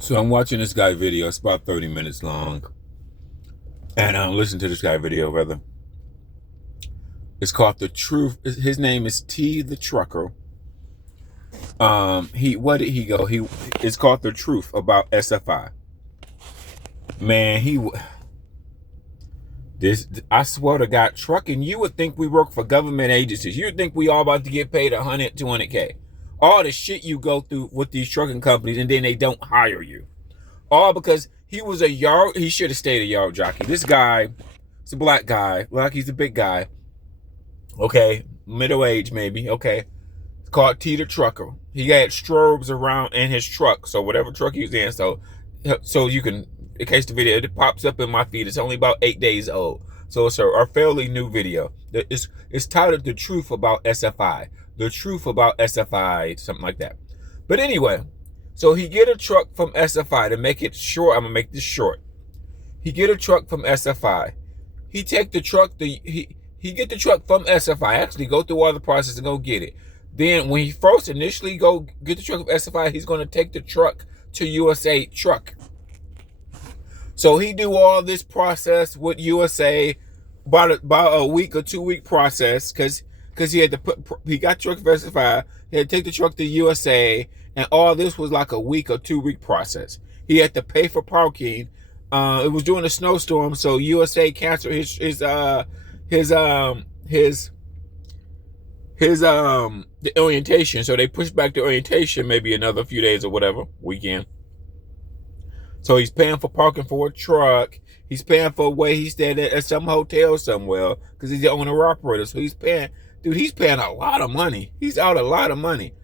So I'm watching this guy video. It's about 30 minutes long. And I'm listening to this guy video, rather. It's called The Truth. His name is T the Trucker. What did he go? It's called The Truth about SFI. Man, I swear to God, trucking, you would think we work for government agencies. You would think we all about to get paid 100, 200K. All the shit you go through with these trucking companies, and then they don't hire you. All because he should have stayed a yard jockey. This guy, it's a black guy, like he's a big guy. Okay, middle age maybe, okay. It's called T the Trucker. He had strobes around in his truck, so whatever truck he was in, so you can, in case the video, it pops up in my feed. It's only about 8 days old. So it's a fairly new video. It's titled The Truth About SFI. The Truth About SFI, something like that. But anyway, so he get a truck from SFI. To make it short, I'm gonna make this short. He get a truck from SFI. He take the truck, he get the truck from SFI, actually go through all the process and go get it. Then when he first initially go get the truck from SFI, he's gonna take the truck to USA Truck. So he do all this process with USA, about a week or 2 week process, because he had to he got truck from SFI, he had to take the truck to USA, and all this was like a week or 2 week process. He had to pay for parking. It was during a snowstorm, so USA canceled the orientation. So they pushed back the orientation maybe another few days or whatever, weekend. So he's paying for parking for a truck. He's paying for where he stayed at some hotel somewhere, because he's the owner operator. So he's paying a lot of money. He's out a lot of money.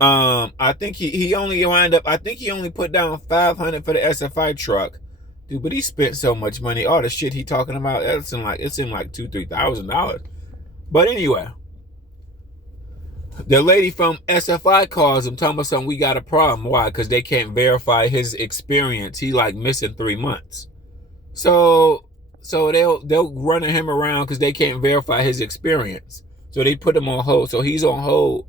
I think he only put down $500 for the SFI truck, dude. But he spent so much money. All the shit he talking about, it's in like $2,000-$3,000. But anyway, the lady from SFI calls him, telling us something. We got a problem. Why? Because they can't verify his experience. He like missing 3 months. So they'll running him around because they can't verify his experience. So they put him on hold. So he's on hold.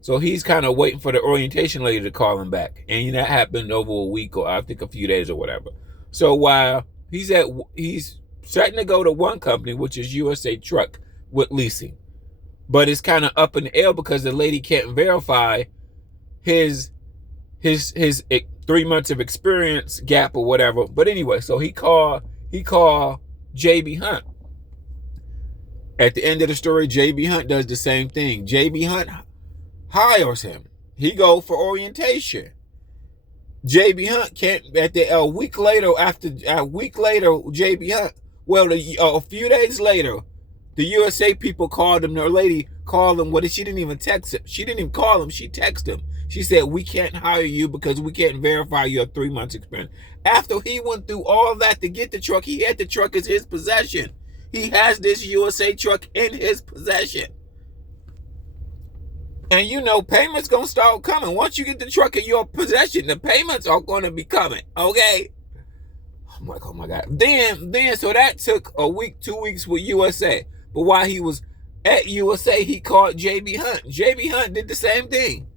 So he's kind of waiting for the orientation lady to call him back. And that happened over a week, or I think a few days or whatever. So while he's starting to go to one company, which is USA Truck with leasing. But it's kind of up in the air because the lady can't verify his 3 months of experience gap or whatever. But anyway, so he called JB Hunt. At the end of the story, JB Hunt does the same thing. JB Hunt hires him. He go for orientation. JB Hunt can't. A week later, JB Hunt. Well, a few days later, the USA people called him. The lady called him. She didn't even text him. She didn't even call him. She texted him. She said, "We can't hire you because we can't verify your 3 months experience." After he went through all that to get the truck, he had the truck in his possession. He has this USA truck in his possession. And payments gonna start coming. Once you get the truck in your possession, the payments are gonna be coming. Okay? I'm like, oh my God. Then, so that took a week, 2 weeks with USA. But while he was at USA, he called JB Hunt. JB Hunt did the same thing.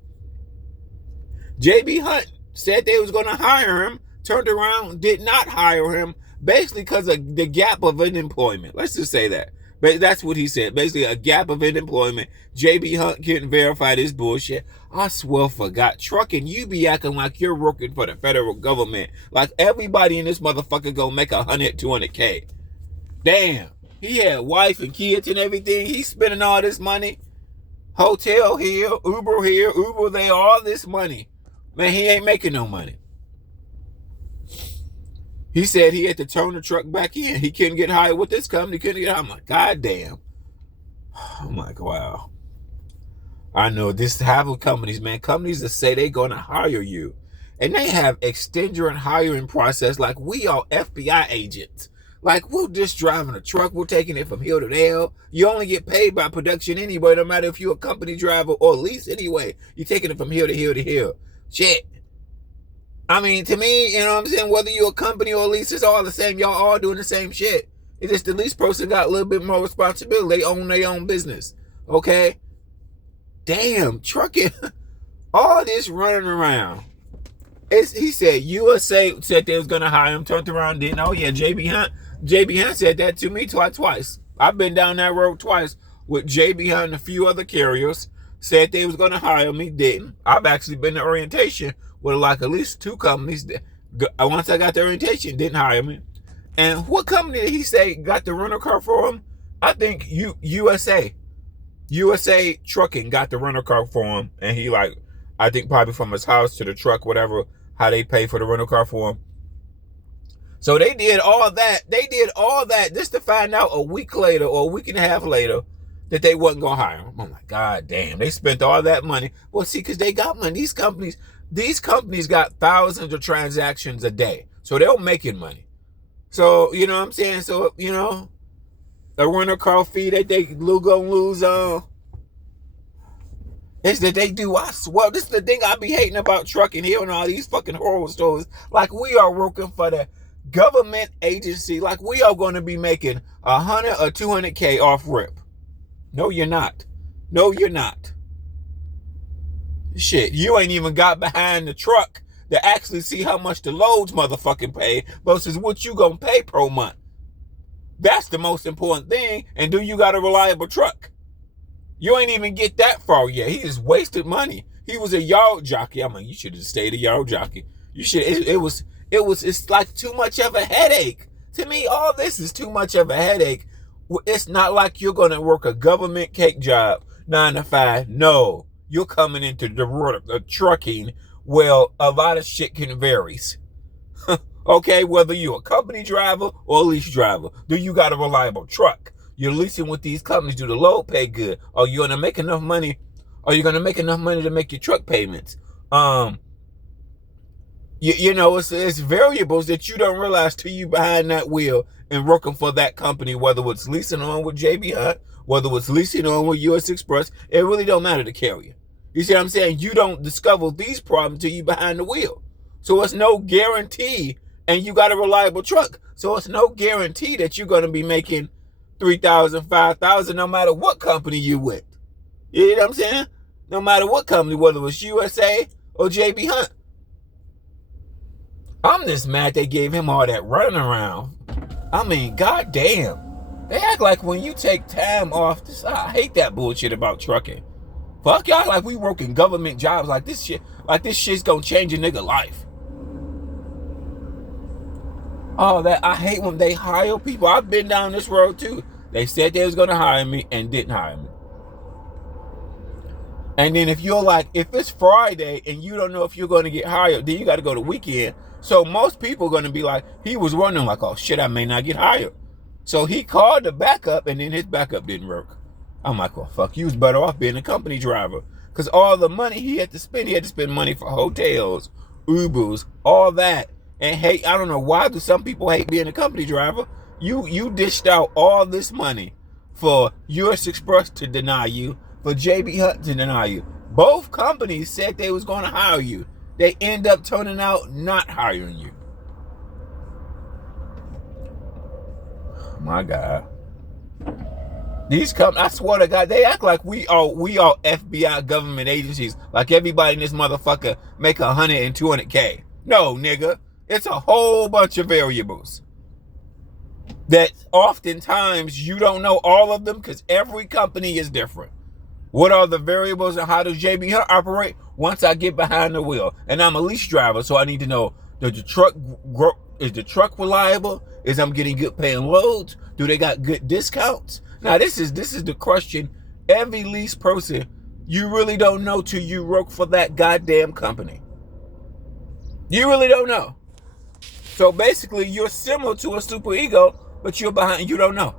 JB Hunt said they was gonna hire him, turned around, did not hire him, basically because of the gap of unemployment. Let's just say that. But that's what he said. Basically, a gap of unemployment. JB Hunt couldn't verify this bullshit. I swear forgot. Trucking, you be acting like you're working for the federal government. Like everybody in this motherfucker gonna make 100, 200K. Damn. He had wife and kids and everything. He's spending all this money. Hotel here, Uber there, all this money. Man, he ain't making no money. He said he had to turn the truck back in. He couldn't get hired with this company. I'm like, God damn. I'm like, wow. I know this type of companies, man. Companies that say they're going to hire you. And they have extenuating hiring process like we are FBI agents. Like, we're just driving a truck. We're taking it from here to there. You only get paid by production anyway, no matter if you're a company driver or lease anyway. You're taking it from here to here to here. Shit. I mean, to me, you know what I'm saying? Whether you're a company or a lease, it's all the same. Y'all all doing the same shit. It's just the lease person got a little bit more responsibility. They own their own business. Okay? Damn, trucking. All this running around. He said USA said they was gonna hire him, turned around, didn't. Oh yeah, JB Hunt said that to me twice. I've been down that road twice with JB Hunt and a few other carriers. Said they was gonna hire me, didn't. I've actually been to orientation with like at least 2 companies that once I got the orientation, didn't hire me. And what company did he say got the rental car for him? I think USA Trucking got the rental car for him, and he like, I think probably from his house to the truck, whatever, how they pay for the rental car for him. So they did all that. They did all that just to find out a week later or a week and a half later that they wasn't gonna hire him. I'm like, God damn, they spent all that money. Well, see, because they got money. These companies got thousands of transactions a day, so they're making money. So you know what I'm saying. So you know, the rental car fee that they gonna lose on. Is that they do. I swear, this is the thing I be hating about trucking here and all these fucking horror stories. Like we are working for the government agency. Like we are going to be making 100 or 200K off rip. No, you're not. No, you're not. Shit, you ain't even got behind the truck to actually see how much the loads motherfucking pay versus what you gonna pay per month. That's the most important thing. And do you got a reliable truck? You ain't even get that far yet. He just wasted money. He was a yard jockey. I mean, you should have stayed a yard jockey. You should. It's like too much of a headache. To me, all this is too much of a headache. It's not like you're going to work a government cake job, 9 to 5. No, you're coming into the world of trucking. Well, a lot of shit can vary. Okay, whether you're a company driver or a lease driver, do you got a reliable truck? You're leasing with these companies. Do the load pay good? Are you gonna make enough money? Are you gonna make enough money to make your truck payments? You know, it's variables that you don't realize till you behind that wheel and working for that company. Whether it's leasing on with JB Hunt, whether it's leasing on with US Express, it really don't matter to carrier. You see what I'm saying? You don't discover these problems till you behind the wheel. So it's no guarantee, and you got a reliable truck. So it's no guarantee that you're gonna be making 3,000, 5,000, no matter what company you with. You know what I'm saying? No matter what company, whether it's USA or JB Hunt. I'm just mad they gave him all that running around. I mean, goddamn. They act like when you take time off, I hate that bullshit about trucking. Fuck y'all like we working government jobs like this shit's gonna change a nigga life. Oh, that I hate when they hire people. I've been down this road too. They said they was gonna hire me and didn't hire me. And then if it's Friday and you don't know if you're gonna get hired, then you gotta go to weekend. So most people are gonna be like, he was wondering like, oh shit, I may not get hired. So he called the backup and then his backup didn't work. I'm like, well, fuck, you was better off being a company driver. Because all the money he had to spend money for hotels, Ubers, all that. And hey, I don't know why do some people hate being a company driver. You dished out all this money for US Express to deny you, for JB Hunt to deny you. Both companies said they was going to hire you. They end up turning out not hiring you. My God. These companies, I swear to God, they act like we are FBI government agencies. Like everybody in this motherfucker make 100 and 200K. No, nigga. It's a whole bunch of variables that oftentimes you don't know all of them because every company is different. What are the variables and how does JB Hunt operate? Once I get behind the wheel, and I'm a lease driver, so I need to know, is the truck reliable? Is I'm getting good paying loads? Do they got good discounts? Now this is the question every lease person, you really don't know till you work for that goddamn company. You really don't know. So basically, you're similar to a superego, but you're behind. You don't know.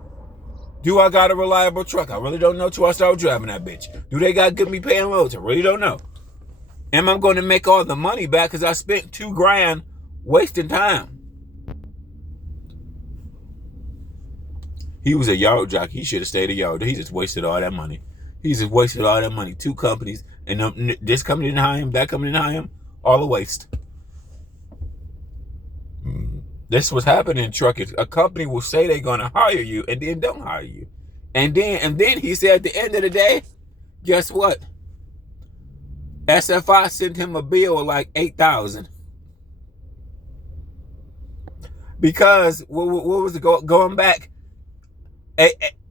Do I got a reliable truck? I really don't know till I start driving that bitch. Do they got good me paying loads? I really don't know. Am I going to make all the money back because I spent $2,000 wasting time? He was a yard jockey. He should have stayed a yard. He just wasted all that money. He just wasted all that money. 2 companies, and this company didn't hire him. That company didn't hire him. All a waste. This was happening in trucking. A company will say they're gonna hire you and then don't hire you. And then he said at the end of the day, guess what? SFI sent him a bill of like $8,000. Because what was it going back?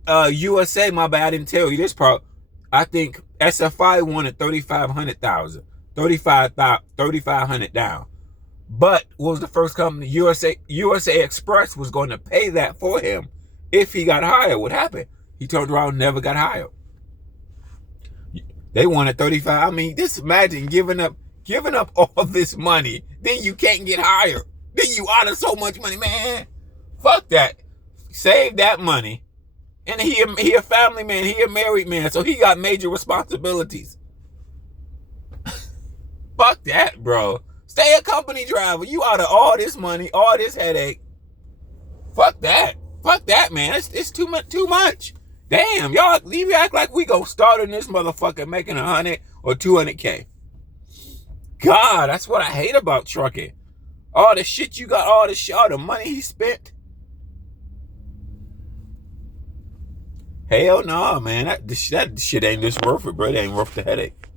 USA, my bad, I didn't tell you this part. I think SFI wanted 3,500 down. But what was the first company? USA Express was going to pay that for him if he got hired. What happened? He turned around and never got hired. They wanted 35. I mean, just imagine giving up all this money, then you can't get hired. Then you out of so much money, man. Fuck that. Save that money. And he a family man, he a married man, so he got major responsibilities. Fuck that, bro. Stay a company driver. You out of all this money, all this headache. Fuck that. Fuck that, man. It's too much. Damn, y'all act like we go starting this motherfucker making 100 or 200K. God, that's what I hate about trucking. All the shit you got, all the money he spent. Hell no, man. That shit ain't just worth it, bro. It ain't worth the headache.